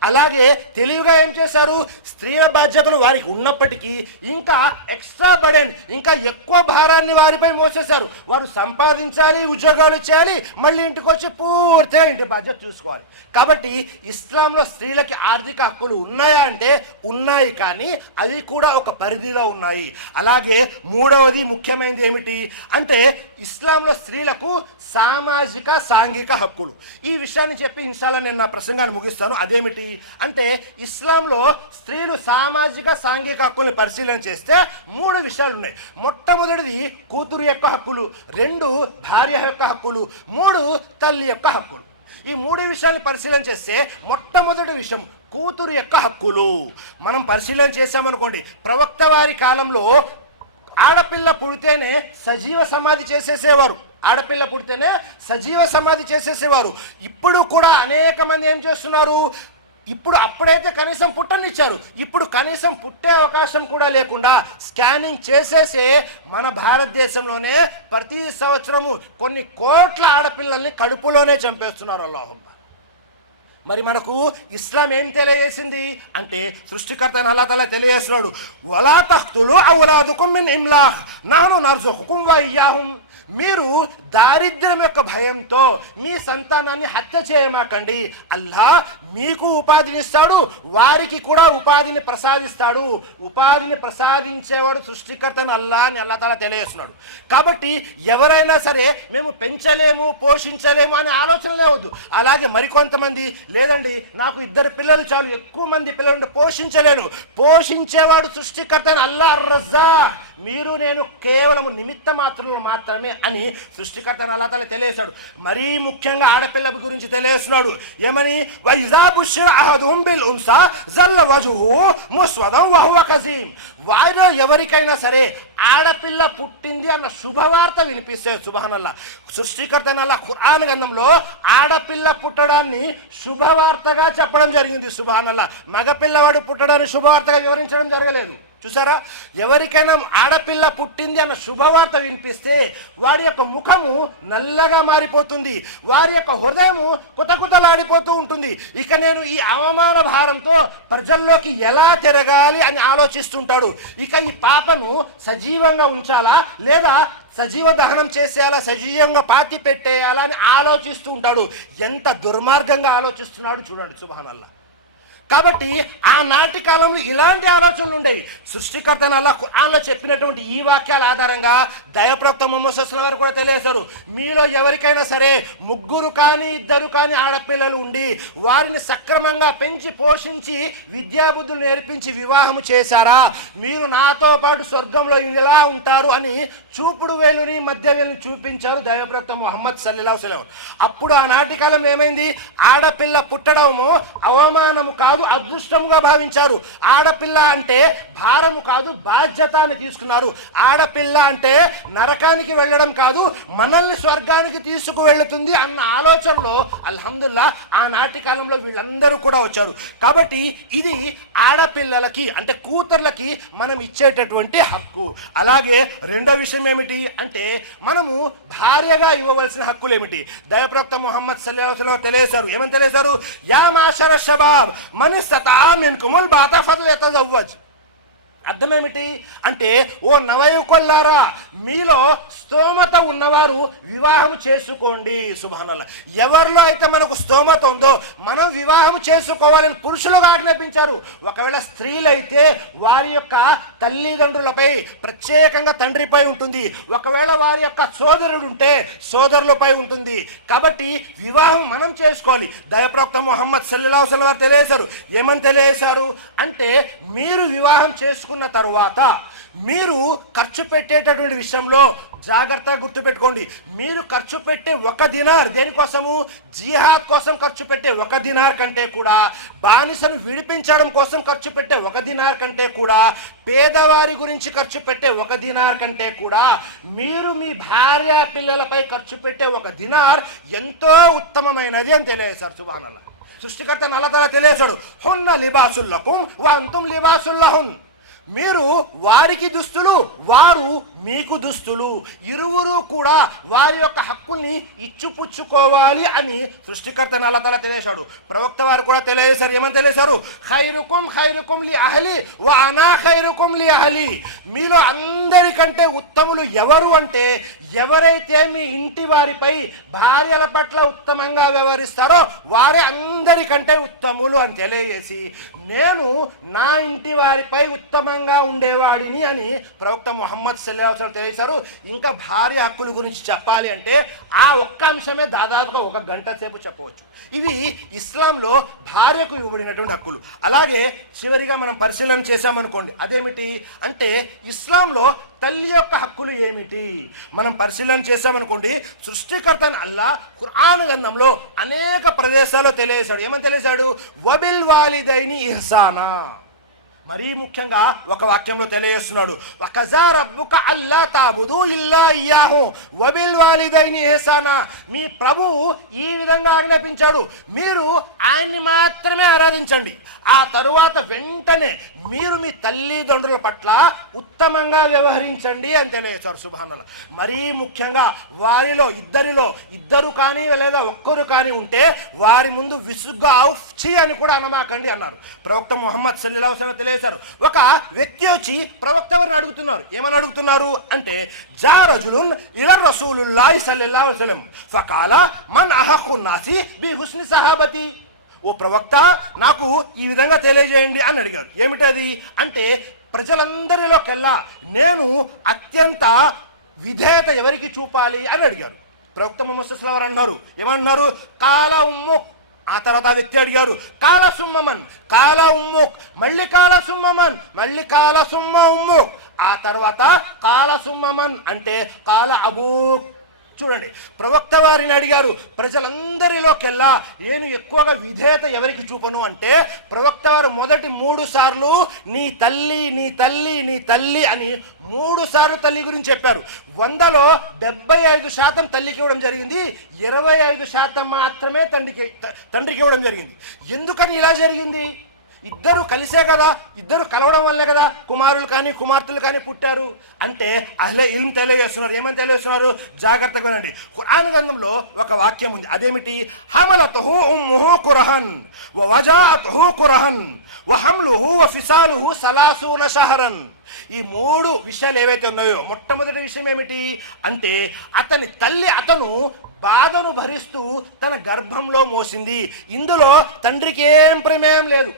అలాగే తెలివిగా ఏం చేశారు, స్త్రీల బాధ్యతలు వారికి ఉన్నప్పటికీ ఇంకా ఎక్స్ట్రా బర్డెన్, ఇంకా ఎక్కువ భారాన్ని వారిపై మోసేశారు. వారు సంపాదించాలి, ఉద్యోగాలు చేయాలి, మళ్ళీ ఇంటికి వచ్చి పూర్తిగా ఇంటి బాధ్యత చూసుకోవాలి. కాబట్టి ఇస్లాంలో స్త్రీలకి ఆర్థిక హక్కులు ఉన్నాయా అంటే ఉన్నాయి, కానీ అవి కూడా ఒక పరిధిలో ఉన్నాయి. అలాగే మూడవది ముఖ్యమైనది ఏమిటి అంటే ఇస్లాంలో స్త్రీలకు సామాజిక సాంఘిక హక్కులు. ఈ విషయాన్ని చెప్పి ఇన్షాల్లా నేను నా ప్రసంగాన్ని ముగిస్తాను. అదేమిటి అంటే ఇస్లాంలో స్త్రీలు సామాజిక సాంఘిక హక్కుల్ని పరిశీలన చేస్తే 3 విషయాలు ఉన్నాయి. మొట్టమొదటిది కూతురు యొక్క హక్కులు, 2 భార్య యొక్క హక్కులు, 3 తల్లి యొక్క హక్కులు. ఈ 3 విషయాన్ని పరిశీలన చేస్తే మొట్టమొదటి విషయం కూతురు యొక్క హక్కులు మనం పరిశీలన చేసామనుకోండి, ప్రవక్త వారి కాలంలో ఆడపిల్ల పుడితేనే సజీవ సమాధి చేసేసేవారు. ఆడపిల్ల పుడితేనే సజీవ సమాధి చేసేసేవారు. ఇప్పుడు కూడా అనేక మంది ఏం చేస్తున్నారు, అప్పుడైతే కనీసం పుట్టనిచ్చారు, ఇప్పుడు కనీసం పుట్టే అవకాశం కూడా లేకుండా స్కానింగ్ చేసేసే మన భారతదేశంలోనే ప్రతి సంవత్సరము కొన్ని కోట్ల ఆడపిల్లల్ని కడుపులోనే చంపేస్తున్నారు. అల్లాహ్ మరి మనకు ఇస్లాం ఏం తెలియజేసింది అంటే సృష్టికర్త అయిన అల్లాహ్ తఆలా తెలియజేస్తున్నాడు, వలా తఖ్తులు ఔలాదుకుం మిన్ ఇమ్లాక్ నహ్ను నర్జుకుకుం వ ఇయ్యాహుం. మీరు దారిద్ర్యం యొక్క భయంతో మీ సంతానాన్ని హత్య చేయమాకండి. అల్లాహ్ మీకు ఉపాధినిస్తాడు, వారికి కూడా ఉపాధిని ప్రసాదిస్తాడు. ఉపాధిని ప్రసాదించేవాడు సృష్టికర్తను అల్లాహ్ అని అల్లాహ్ తఆలా తెలియజేస్తున్నాడు. కాబట్టి ఎవరైనా సరే మేము పెంచలేము పోషించలేము అనే ఆలోచన లేవద్దు. అలాగే మరికొంతమంది లేదండి నాకు 2 పిల్లలు చాలు, ఎక్కువ మంది పిల్లలు పోషించలేను. పోషించేవాడు సృష్టికర్తను అల్లాహ్ రజ్జాక్. మీరు నేను కేవలం నిమిత్త మాత్రులు మాత్రమే అని సృష్టికర్తను అల్లాహ్ తఆలా తెలియజేశాడు. మరీ ముఖ్యంగా ఆడపిల్ల గురించి తెలియజేస్తున్నాడు. ఏమని? వైజా బుష్ర అహదుహుం బిల్ ఉన్సా జల్ల వజ్హుహు ముస్వదం వహువ కజీం. వారిలో ఎవరికైనా సరే ఆడపిల్ల పుట్టింది అన్న శుభవార్త వినిపిస్తే సుబ్హానల్లాహ్, సృష్టికర్త అయిన ఖురాన్ గ్రంథంలో ఆడపిల్ల పుట్టడాన్ని శుభవార్తగా చెప్పడం జరిగింది. సుబ్హానల్లాహ్, మగపిల్లవాడు పుట్టడాన్ని శుభవార్తగా వివరించడం జరగలేదు. చూసారా? ఎవరికైనా ఆడపిల్ల పుట్టింది అన్న శుభవార్త వినిపిస్తే వాడి యొక్క ముఖము నల్లగా మారిపోతుంది, వారి యొక్క హృదయము కుతకుతలాడిపోతూ ఉంటుంది. ఇక నేను ఈ అవమాన భారంతో ప్రజల్లోకి ఎలా తిరగాలి అని ఆలోచిస్తుంటాడు. ఇక ఈ పాపను సజీవంగా ఉంచాలా లేదా సజీవ దహనం చేసేయాలా, సజీవంగా పాతి పెట్టేయాలా అని ఆలోచిస్తూ ఉంటాడు. ఎంత దుర్మార్గంగా ఆలోచిస్తున్నాడు చూడండి. సుబ్హానల్లాహ్. కాబట్టి ఆనాటి కాలంలో ఇలాంటి ఆలోచనలు ఉండేవి. సృష్టికర్త అల్లాహ్ ఖురాన్లో చెప్పినటువంటి ఈ వాక్యాల ఆధారంగా దైవప్రవక్త ముహమ్మద్ సల్లల్లాహు అలైహి వసల్లం వారు కూడా తెలియజేశారు, మీలో ఎవరికైనా సరే 3 కానీ 2 కానీ ఆడపిల్లలు ఉండి వారిని సక్రమంగా పెంచి పోషించి విద్యాబుద్ధులు నేర్పించి వివాహము చేశారా, మీరు నాతో పాటు స్వర్గంలో ఇలా ఉంటారు అని చూపుడు వేలుని మధ్య వేలుని చూపించారు దైవప్రవక్త ముహమ్మద్ సల్లల్లాహు అలైహి వసల్లం. అప్పుడు ఆనాటి కాలం ఏమైంది? ఆడపిల్ల పుట్టడము అవమానము కాదు, అదృష్టముగా భావించారు. ఆడపిల్ల అంటే భారము కాదు, బాధ్యత అని తీసుకున్నారు. ఆడపిల్ల అంటే నరకానికి వెళ్ళడం కాదు, మనల్ని స్వర్గానికి తీసుకువెళ్తుంది అన్న ఆలోచనలో అల్హమ్దుల్లాహ్ ఆనాటి కాలంలో వీళ్ళందరూ కూడా వచ్చారు. కాబట్టి ఇది ఆడపిల్లలకి అంటే కూతుర్లకి మనం ఇచ్చేటటువంటి హక్కు. అలాగే రెండో విషయం ఏమిటి అంటే మనము భార్యగా ఇవ్వవలసిన హక్కులు ఏమిటి? దైవప్రవక్త ముహమ్మద్ సల్లల్లాహు అలైహి వసల్లం తెలియజేశారు. ఏమని తెలియజేశారు? యా మాషర షబాబ్ మన్ ఇస్తతా మిన్కుముల్ బాతా ఫల్యతజవ్వజ్. అర్థం ఏమిటి అంటే, ఓ నవయువకులారా, మీలో స్తోమత ఉన్నవారు వివాహం చేసుకోండి. సుబ్హానల్లాహ్. ఎవరిలో అయితే మనకు స్తోమత ఉందో మనం వివాహం చేసుకోవాలని పురుషులుగా ఆజ్ఞాపించారు. ఒకవేళ స్త్రీలైతే వారి యొక్క తల్లిదండ్రులపై ప్రత్యేకంగా తండ్రిపై ఉంటుంది, ఒకవేళ వారి యొక్క సోదరుడు ఉంటే సోదరులపై ఉంటుంది. కాబట్టి వివాహం మనం చేసుకోవాలి. దైవప్రవక్త ముహమ్మద్ సల్లల్లాహు అలైహి వసల్లం వారు తెలియజేశారు. ఏమని తెలియజేశారు అంటే, మీరు వివాహం చేసుకున్న తరువాత మీరు ఖర్చు పెట్టేటటువంటి విషయంలో జాగ్రత్తగా గుర్తుపెట్టుకోండి. మీరు ఖర్చు పెట్టే 1 దినార్ దేనికోసము? జిహాద్ కోసం ఖర్చు పెట్టే 1 దినార్ కంటే కూడా, బానిసను విడిపించడం కోసం ఖర్చు పెట్టే 1 దినార్ కంటే కూడా, పేదవారి గురించి ఖర్చు పెట్టే 1 దినార్ కంటే కూడా, మీరు మీ భార్య పిల్లలపై ఖర్చు పెట్టే 1 దినార్ ఎంతో ఉత్తమమైనది అని తెలియజేశారు. సుబ్హానల్లాహ్. సృష్టికర్త అల్లాహ్ తఆలా తెలియజేశాడు, హున్న లిబాసుల్ లకుం వ అంతుం లిబాసుల్ లహున్. మీరు వారికి దుస్తులు, వారు మీకు దుస్తులు. ఇరువురు కూడా వారి యొక్క హక్కుల్ని ఇచ్చిపుచ్చుకోవాలి అని సృష్టికర్త అల్లాహ్ తఆలా తెలియజేశాడు. ప్రవక్త వారు కూడా తెలియజేశారు. ఏమని తెలియజేశారు? ఖైరుకుం ఖైరుకుం లి అహ్లి వ అనా ఖైరుకుం లి అహ్లి. మీలో అందరికంటే ఉత్తములు ఎవరు అంటే, ఎవరైతే మీ ఇంటి వారిపై భార్యల పట్ల ఉత్తమంగా వ్యవహరిస్తారో వారే అందరికంటే ఉత్తములు అని తెలియజేసి, నేను నా ఇంటి వారిపై ఉత్తమంగా ఉండేవాడిని అని ప్రవక్త ముహమ్మద్ సల్లల్లాహు అలైహి వసల్లం తెలియజేశారు. ఇంకా భార్య హక్కుల గురించి చెప్పాలి అంటే ఆ ఒక్క అంశమే దాదాపుగా 1 గంట సేపు చెప్పవచ్చు. ఇవి ఇస్లాంలో భార్యకు ఇవ్వబడినటువంటి హక్కులు. అలాగే చివరిగా మనం పరిశీలన చేశామనుకోండి, అదేమిటి అంటే ఇస్లాంలో తల్లి యొక్క హక్కులు ఏమిటి మనం పరిశీలన చేశామనుకోండి, సృష్టికర్త అల్లాహ్ ఖురాన్ గ్రంథంలో అనేక ప్రదేశాల్లో తెలియజేశాడు. ఏమని తెలియజేశాడు? వబిల్ వాలిదైని ఇహ్సానా. మరీ ముఖ్యంగా ఒక వాక్యంలో తెలియజేస్తున్నాడు, వకజా రబ్బుక అల్లా తాబుదు ఇల్లా ఇయ్యాహు వబిల్ వాలిదైని ఇహ్సానా. మీ ప్రభువు ఈ విధంగా ఆజ్ఞాపించాడు, మీరు ఆయన్ని మాత్రమే ఆరాధించండి. ఆ తరువాత వెంటనే మీరు మీ తల్లిదండ్రుల పట్ల ఉత్తమంగా వ్యవహరించండి అని తెలియజేశారు. సుబ్హానల్లాహ్. మరీ ముఖ్యంగా వారిలో ఇద్దరు కానీ లేదా ఒక్కరు కానీ ఉంటే వారి ముందు విసుగ్గా ఔఫ్చి అని కూడా అనమాకండి అన్నారు ప్రవక్త ముహమ్మద్ సల్లల్లాహు అలైహి వసల్లం తెలియజేశారు. ఒక వ్యక్తి వచ్చి ప్రవక్త వారిని అడుగుతున్నారు. ఏమని అడుగుతున్నారు అంటే, జా రజులున్ ఇల రసూలుల్లాహి సల్లల్లాహు అలైహి వసల్లం ఫకాల మన్ అహక్కున్ నాసి బి హుస్ని సహాబతి. ఓ ప్రవక్త, నాకు ఈ విధంగా తెలియజేయండి అని అడిగారు. ఏమిటది అంటే, ప్రజలందరిలోకెల్లా నేను అత్యంత విధేయత ఎవరికి చూపాలి అని అడిగారు. ప్రవక్త ముహమ్మద్ సల్లల్లాహు అలైహి వసల్లం అన్నారు. ఏమన్నారు? కాల ఉమ్ముక్. ఆ తర్వాత వ్యక్తి అడిగారు, కాల సుమ్మమన్, కాల ఉమ్ముక్, మళ్ళీ కాల సుమ్మమన్, మళ్ళీ కాల సుమ్మ ఉమ్ముక్, ఆ తర్వాత కాల సుమ్మమన్ అంటే కాల అబూక్. చూడండి, ప్రవక్త వారిని అడిగారు, ప్రజలందరిలోకెల్లా నేను ఎక్కువగా విధేయత ఎవరికి చూపను అంటే, ప్రవక్త వారు మొదటి 3 సార్లు నీ తల్లి నీ తల్లి నీ తల్లి అని 3 సార్లు తల్లి గురించి చెప్పారు. 100లో 75% తల్లికి ఇవ్వడం జరిగింది, 25% మాత్రమే తండ్రికి ఇవ్వడం జరిగింది. ఎందుకని ఇలా జరిగింది? ఇద్దరు కలిసే కదా, ఇద్దరు కలవడం వల్లే కదా కుమారులు కానీ కుమార్తెలు కానీ పుట్టారు అంటే అహ్లే ఇల్మ్ తెలియజేస్తున్నారు. ఏమని తెలియజేస్తున్నారు? జాగ్రత్తగా వినండి. ఖురాన్ గ్రంథంలో ఒక వాక్యం ఉంది. అదేమిటి? హమలతుహు ఉమ్ముహు కురహన్ వ వజాతుహు కురహన్ వ హమ్లుహు వ ఫిసాలుహు సలాసూన షహరన్. ఈ 3 విషయాలు ఏవైతే ఉన్నాయో, మొట్టమొదటి విషయం ఏమిటి అంటే, అతని తల్లి అతను బాధను భరిస్తూ తన గర్భంలో మోసింది. ఇందులో తండ్రికి ఏం ప్రమేయం లేదు.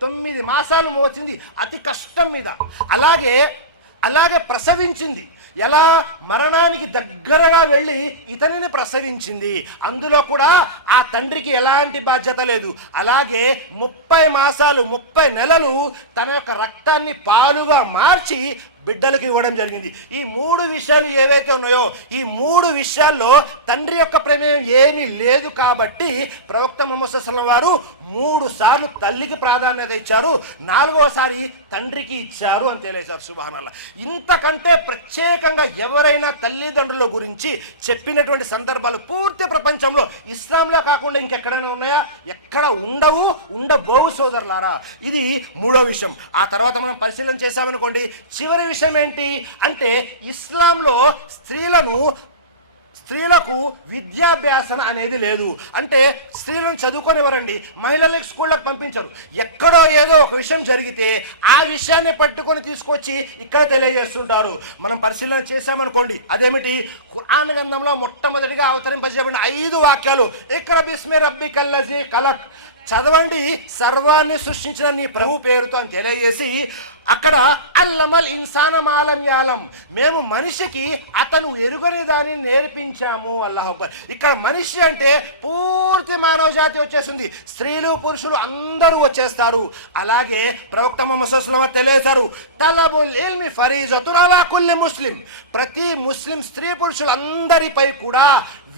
9 మాసాలు మోసింది అతి కష్టం మీద. అలాగే ప్రసవించింది. ఎలా? మరణానికి దగ్గరగా వెళ్ళి ఇతనిని ప్రసవించింది. అందులో కూడా ఆ తండ్రికి ఎలాంటి బాధ్యత లేదు. అలాగే 30 మాసాలు 30 నెలలు తన యొక్క రక్తాన్ని పాలుగా మార్చి బిడ్డలకు ఇవ్వడం జరిగింది. ఈ 3 విషయాలు ఏవైతే ఉన్నాయో, ఈ 3 విషయాల్లో తండ్రి యొక్క ప్రమేయం ఏమీ లేదు. కాబట్టి ప్రవక్త ముహమ్మద్ సల్లల్లాహు అలైహి వసల్లం వారు 3 సార్లు తల్లికి ప్రాధాన్యత ఇచ్చారు, 4వసారి తండ్రికి ఇచ్చారు అని తెలియజేశారు. సుబ్హానల్లాహ్. ఇంతకంటే ప్రత్యేకంగా ఎవరైనా తల్లిదండ్రుల గురించి చెప్పినటువంటి సందర్భాలు పూర్తి ప్రపంచంలో ఇస్లాంలో కాకుండా ఇంకెక్కడైనా ఉన్నాయా? ఎక్కడ ఉండబోవు సోదరులారా. ఇది 3వ విషయం. ఆ తర్వాత మనం పరిశీలన చేశామనుకోండి, చివరి విషయం ఏంటి అంటే, ఇస్లాంలో స్త్రీలకు విద్యాభ్యాసన అనేది లేదు. అంటే స్త్రీలను చదువుకొనివ్వరండి, మహిళలకు స్కూళ్ళకు పంపించరు. ఎక్కడో ఏదో ఒక విషయం జరిగితే ఆ విషయాన్ని పట్టుకొని తీసుకొచ్చి ఇక్కడ తెలియజేస్తుంటారు. మనం పరిశీలన చేశామనుకోండి, అదేమిటి? ఖురాన్ గ్రంథంలో మొట్టమొదటిగా అవతరింపజేయబడిన 5 వాక్యాలు, ఇక్రా బిస్మి రబ్బికల్లజీ ఖలక్, చదవండి సర్వాన్ని సృష్టించిన నీ ప్రభు పేరుతో అని తెలియజేసి, అక్కడ అల్లమల్ ఇన్సాన మాలం యాలం, మేము మనిషికి అతను ఎరుగని దాన్ని నేర్పించాము. అల్లాహ్ అక్బర్. ఇక్కడ మనిషి అంటే పూర్తి మానవ జాతి వచ్చేసింది, స్త్రీలు పురుషులు అందరూ వచ్చేస్తారు. అలాగే ప్రవక్త ముహమ్మద్ సల్లల్లాహు అలైహి వసల్లం తెలియజేశారు, తలబుల్ ఇల్మి ఫరీజతున్ అలా కుల్లి ముస్లిం, ప్రతి ముస్లిం స్త్రీ పురుషులందరిపై కూడా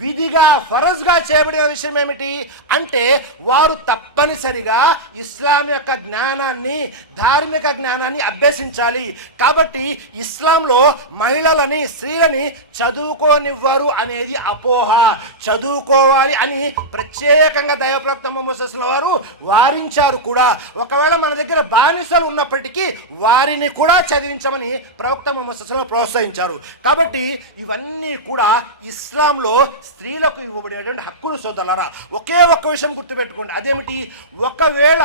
విధిగా ఫరజ్గా చేయబడిన విషయం ఏమిటి అంటే, వారు తప్పనిసరిగా ఇస్లాం యొక్క జ్ఞానాన్ని, ధార్మిక జ్ఞానాన్ని అభ్యసించాలి. కాబట్టి ఇస్లాంలో మహిళలని, స్త్రీలని చదువుకోనివ్వరు అనేది అపోహ. చదువుకోవాలి అని ప్రత్యేకంగా దైవప్రవక్త ముహమ్మద్ సల్లల్లాహు అలైహి వసల్లం వారు వారించారు కూడా. ఒకవేళ మన దగ్గర బానిసలు ఉన్నప్పటికీ వారిని కూడా చదివించమని ప్రవక్త ముహమ్మద్ సల్లల్లాహు అలైహి వసల్లం ప్రోత్సహించారు. కాబట్టి ఇవన్నీ కూడా ఇస్లాంలో స్త్రీలకు ఇవ్వబడేటువంటి హక్కులు సోదరులారా. ఒకే ఒక్క విషయం గుర్తుపెట్టుకోండి, అదేమిటి? ఒకవేళ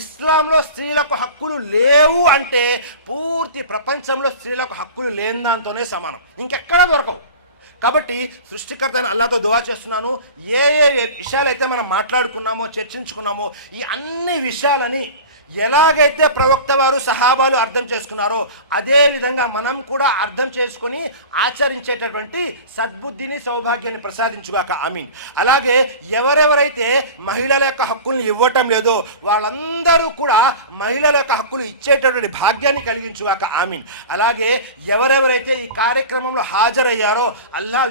ఇస్లాంలో స్త్రీలకు హక్కులు లేవు అంటే పూర్తి ప్రపంచంలో స్త్రీలకు హక్కులు లేని దాంతోనే సమానం, ఇంకెక్కడా దొరకవు. కాబట్టి సృష్టికర్త అల్లాహ్తో దువా చేస్తున్నాను, ఏ విషయాలైతే మనం మాట్లాడుకున్నామో, చర్చించుకున్నామో, ఈ అన్ని విషయాలని ఎలాగైతే ప్రవక్త వారు సహాబాలు అర్థం చేసుకున్నారో అదే విధంగా మనం కూడా అర్థం చేసుకొని ఆచరించేటటువంటి సద్బుద్ధిని, సౌభాగ్యాన్ని ప్రసాదించుగాక. ఆమీన్. అలాగే ఎవరెవరైతే మహిళల యొక్క హక్కుల్ని ఇవ్వటం లేదో వాళ్ళందరూ కూడా మహిళల యొక్క హక్కులు ఇచ్చేటటువంటి భాగ్యాన్ని కలిగించుగాక. ఆమీన్. అలాగే ఎవరెవరైతే ఈ కార్యక్రమంలో హాజరయ్యారో అల్లా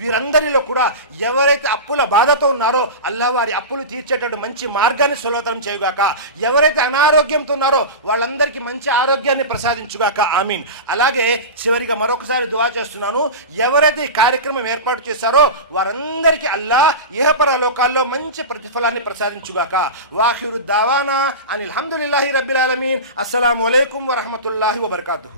వీరందరిలో కూడా ఎవరైతే అప్పుల బాధతో ఉన్నారో అల్లా వారి అప్పులు తీర్చేటటువంటి మంచి మార్గాన్ని సులభతరం చేయుగాక. ఎవరైతే అనారోగ్యంతో ఉన్నారో వాళ్ళందరికీ మంచి ఆరోగ్యాన్ని ప్రసాదించుగాక. ఆమీన్. అలాగే చివరిగా మరొకసారి దువా చేస్తున్నాను, ఎవరైతే ఈ కార్యక్రమం ఏర్పాటు చేశారో వారందరికీ అల్లాహ్ ఇహపర లోకాల్లో మంచి ప్రతిఫలాన్ని ప్రసాదించుగాక. వాఖిరు దావానా అనిల్ హమ్దులిల్లాహి రబ్బిల్ ఆలమీన్. అస్సలాము అలైకుం వరహ్మతుల్లాహి వబర్కాతుహు.